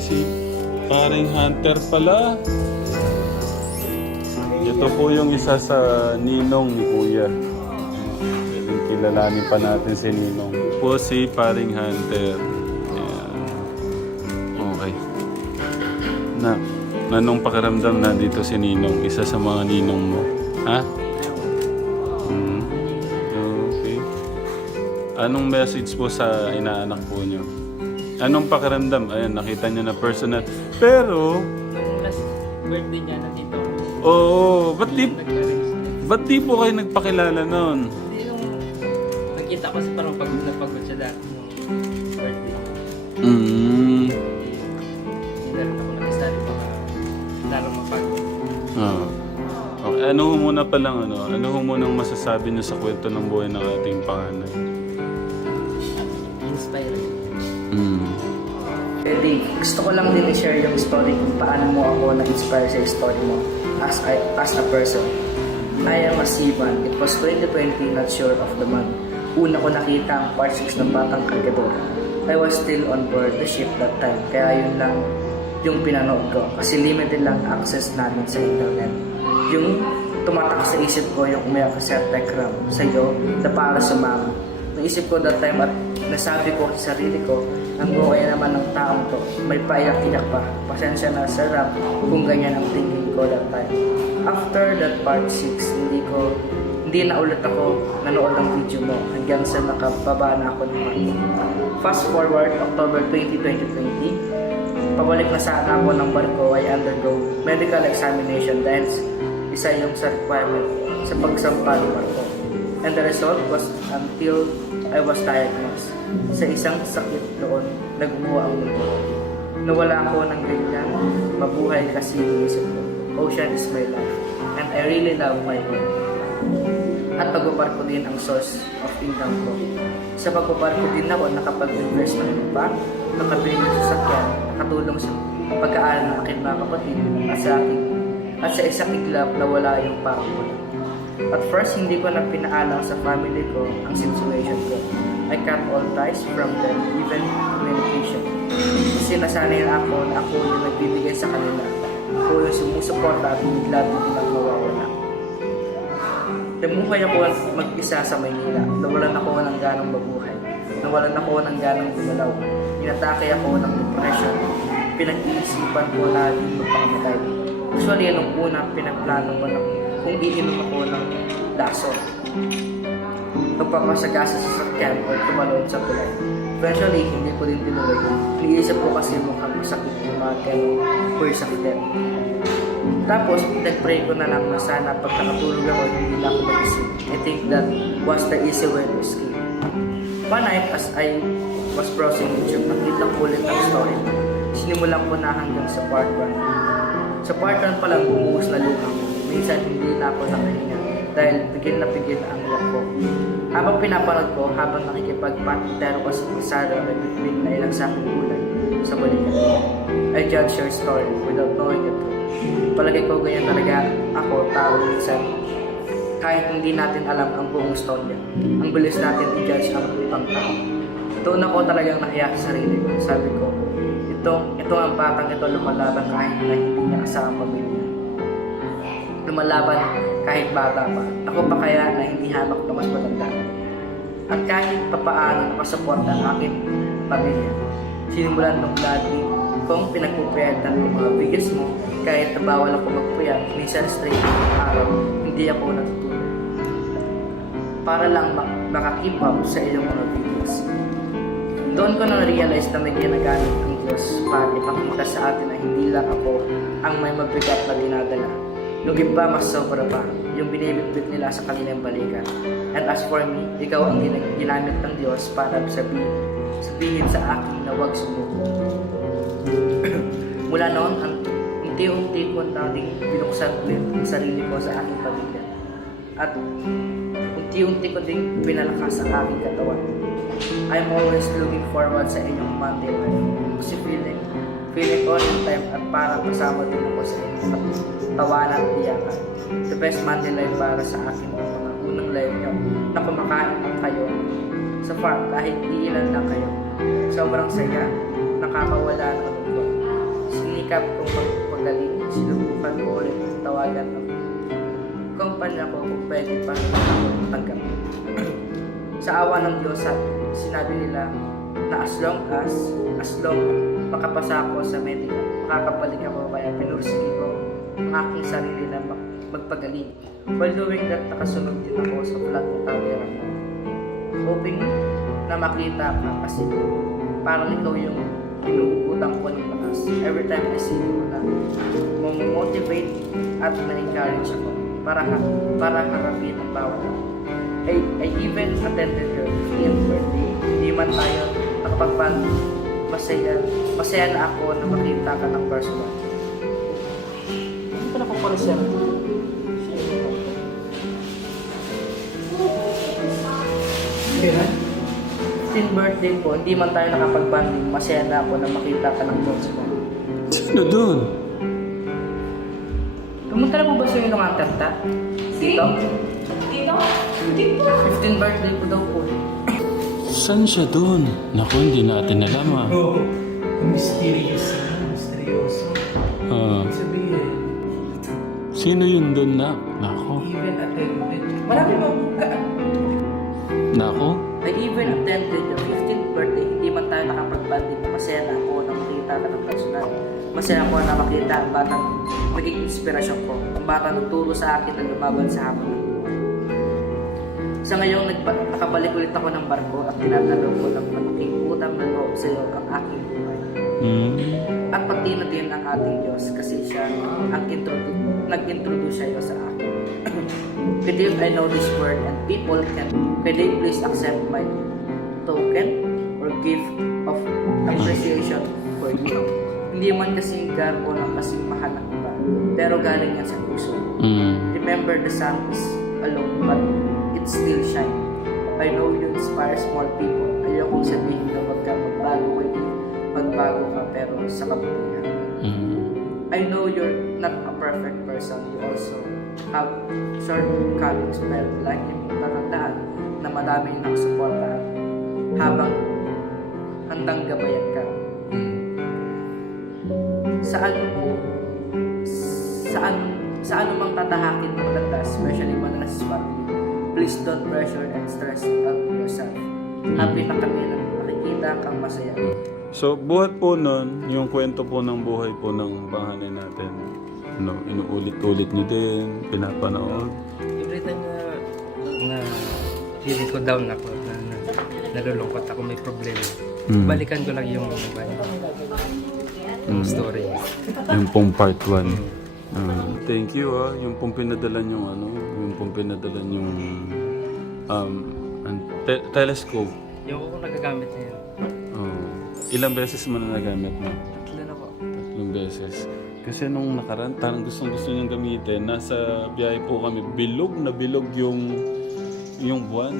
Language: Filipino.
si paring Hunter pala. Ito po yung isa sa ninong ni Kuya. Pwedeng kilalanin pa natin si ninong. Ito po si paring Hunter. Ayan. Okay. Anong pakiramdam na dito si ninong? Isa sa mga ninong mo. Ha? Okay. Anong message po sa inaanak po niyo? Anong pakiramdam? Ayan, nakita niyo na personal. Pero, Nung last birthday niya, nandito ako. oo, Nag-register. ba't di po kayo nagpakilala noon? Hindi yung nakita ko kasi parang pagod na pagod siya dati nung birthday. Mm. Hindi na rin ako nag-study baka lalong mapagod. Ah. Okay. Ano ho muna palang ano ho munang masasabi niyo sa kwento ng buhay ng ating panganay? Inspiring. Mm. Eddie, gusto ko lang din i-share yung story kung paano mo ako na-inspire sa story mo as a person. I am a Sivan. It was 2020, not sure of the month. Una ko nakita ang part 6 ng Batang Kargador. I was still on board the ship that time, kaya yun lang yung pinanood ko kasi limited lang access namin sa internet. Yung tumatak sa isip ko yung umiyak sa Tekram sa'yo na para sa mama. Naisip ko that time at nasabi ko sa sarili ko, ang buhay naman ng taong to, may paiyak-iyak pa. Pasensya na sa rap kung ganyan ang thinking ko that time. After that part 6, hindi na ulit ako nanood ng video mo hanggang sa nakababa na ako ng marko. Fast forward, October 20, 2020, pabalik na sana ako ng barko ay undergo medical examination dahil isa yung sa requirement sa pagsampa ng barko. And the result was until I was diagnosed. Sa isang sakit doon, nagumuha ang mundo. Nawala ako ng ganyan, mabuhay kasi inisip ko. Ocean is my life, and I really love my home. At pagbabarko din ang source of income ko. Sa pagbabarko din ako nakapag-invest ng lupa, nakabili ng sasakyan, nakatulong sa pag-aaral ng aking mga kapatid at sa isang iglap na wala yung pangkulit. At first, hindi ko na pinaalam sa family ko ang situation ko. I cut all ties from them, even communication. Kasi nasanay na ako na ako yung nagbibigay sa kanila. Ako yung sumusuporta at bigla-biglang mawawala. Namuhay ako mag-isa sa Maynila. Nawalan ako ng ganong mabuhay. Nawalan ako ng ganong gumalaw. Inatake ako ng depression. Pinag-iisipan ko na din magpakamatay. Actually, anong una, pinagplano ko na kung iinom ako ng laso. Magpapasagasa sa sakyan o tumalon sa tulay. Eventually, hindi ko din tinuloy. Iniisip ko kasi mukhang masakit yung mga ganong words of death. Tapos, nag-pray ko na lang na sana pag nakatulog ako, hindi na ako mag-isip. I think that was the easy way to escape. One night, as I was browsing YouTube, nakita ko ulit ang story. Sinimulan ko na hanggang sa part 1. Sa part 1 pa lang bumuhos na luha ko. Minsan hindi na ako nakahinga dahil pigil na ang iyak ko. Habang pinapanood ko, habang nakikipagpatintero ko sa pasada ay bitbit na ilang sakong gulay sa balikan ko. I judge your story without knowing it. Palagay ko ganyan talaga ako tao minsan. Kahit hindi natin alam ang buong storya, ang bilis natin i-judge ang ibang tao. Doon ako talagang nahiya sa sarili ko. Sabi ko, ito ang batang ito lumalaban kahit na hindi niya kasama ang pamilya. Lumalaban kahit bata pa. Ako pa kaya na hindi hamak na mas matanda. At kahit papaano nakasuporta ang aking pamilya. Sinimulan nung lagi kung pinagpupuyatan ng mga bigas mo kahit na bawal ako magpuyat, minsan straight ng araw, hindi ako natutulog. Para lang makakeep up sa iyong mga videos. Doon ko na-realize na may ginagamit ang Diyos para ipakita sa atin na hindi lang ako ang may mabigat na dinadala. Yung iba mas sobra pa, yung binibitbit nila sa kanilang balikan. And as for me, ikaw ang ginamit ng Diyos para sabihin sa akin na huwag sumuko. Mula noon, unti-unti ko nating binuksan ulit ang sarili ko sa aking pamilya. At unti-unti ko ding pinalakas ang aking katawan. I'm always looking forward sa inyong Monday life. Kasi feeling all the time at parang kasama din ako sa inyong tawanan at iyakan. The best Monday life para sa akin ang mga unang live nyo na kumakain lang kayo sa farm kahit iilan lang kayo. Sobrang saya, nakakawala ng lungkot. sinikap kong magpagaling, sinubukan ko ulit tawagan ang kumpanya ko kung pwede pa ako tanggap. Sa awa ng Diyos, sinabi nila na as long makapasa ako sa medical, makakabalik ako, kaya pinursige ko ang aking sarili na magpagaling. While doing that, nakasunod din ako sa vlog ng camera ko. Hoping na makita ka kasi parang ikaw yung pinuutang ko ng lakas. Every time I see you na motivate at na-encourage ako para harapin ang bawat ako. I even attended your 15th birthday. Hindi man tayo nakapagpan. Masaya na ako na makita ka ng personal. Hindi pa nakuparisya na. 15th birthday ko, hindi man tayo nakapag-banding. Masaya na ako na makita ka ng personal. Sino doon? Pumunta na po ba sa inyo ng Antarta? Dito? Dito? Dito? 15th birthday ko daw po. Saan siya doon? Naku, hindi natin alam ah. Oo. Mysterious na. Misteryoso. Ah, Ibig sabihin, sino yun doon na? Naku. even attended. Marami mga Naku. I even attended your 15th birthday. Hindi man tayo nakapag-banding. Masaya na ako na makita ka ng personal. Masaya ako na makita ang batang naging inspirasyon ko. Ang batang nagturo sa akin na lumaban sa hamon ng buhay. Sa ngayon, nakabalik ulit ako ng barko at tinatanaw ko ng malaking utang na loob sa iyo ang aking buhay. Hmm. At pati na din ang ating Diyos kasi siya ang nag-introduce sa iyo sa akin. Could I know this word and people could they please accept my token or gift of appreciation for you? Hindi man kasing garbo ng kasing mahal ang iba, pero galing yan sa puso. Hmm. Remember the sun is alone but it still shine. I know you inspire small people. Ayokong sabihin na wag ka magbago, hindi magbago ka pero sa kabutihan. Hmm. I know you're not a perfect person. You also have shortcomings, pero lagi mong tatandaan na madami yung nakasuportahan habang handang gabayan ka. Sa anumang tatahakin mo landas, especially madalas sa family, please don't pressure and stress out yourself. Happy na kami na nakikita kang masaya. So, buhat po nun, yung kwento po ng buhay po ng bahanin natin. Ano, inuulit-ulit nyo din, pinapanood. Every time na feeling ko down ako, na nalulungkot ako, may problema. Mm. Balikan ko lang yung story. Yung pong part 1. Thank you yung pong pinadalan yung telescope. Yung ako nagagamit niya. Oh. Ilang beses mo na nagamit mo? Tatlo na po. 3 beses. Kasi nung nakaraan, parang gusto niyang gamitin. Nasa biyahe po kami, bilog na bilog yung buwan.